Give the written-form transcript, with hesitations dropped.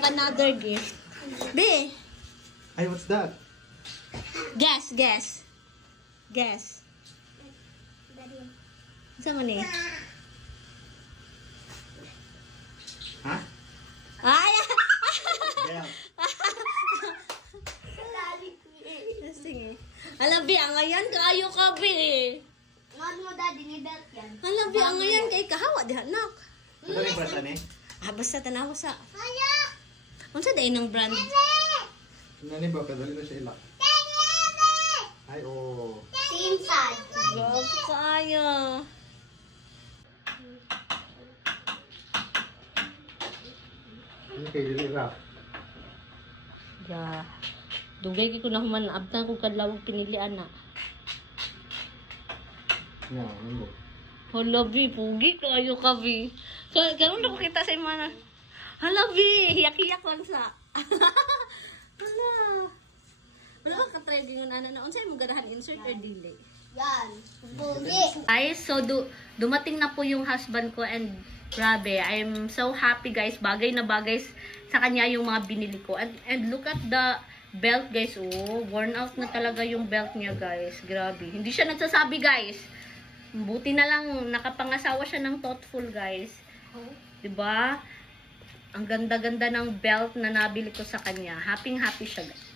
have another gift. B. Ay, what's that? Guess, guess. Guess. Saan man eh? Ha? Ay! Bell. Sige. Alam, B, ang ngayon, kayo ka, B. Ngad mo, daddy, ni belt yan. Alam, B, ang ngayon, kay kahawa, di hanak. Ito rin prasa ni? Basta tanaw sa... Hala! Unsa day ng brand? Nani ba? Kadali na siya ilak. Ay, oo. Sinsan. Go kayo. Ano kay dili ra? Ya. Dugay ko na human abtan ko kadlaw pinilian na. Nga, ano? Hala, B, pugi kayo ka, B. Karon na ko kita sa imana. Hala, B, hiyak-hiyak lang sa. Hala. Wala ka try gingon ana na unsay mo ganahan insert or delay. Yan. Pugi. Guys, so dumating na po yung husband ko and grabe, I'm so happy guys. Bagay na bagay sa kanya yung mga binili ko. And look at the belt guys. Oh, worn out na talaga yung belt niya guys. Grabe. Hindi siya nagsasabi guys. Buti na lang nakapangasawa siya ng thoughtful guys. 'Di ba? Ang ganda-ganda ng belt na nabili ko sa kanya. Happy-happy siya guys.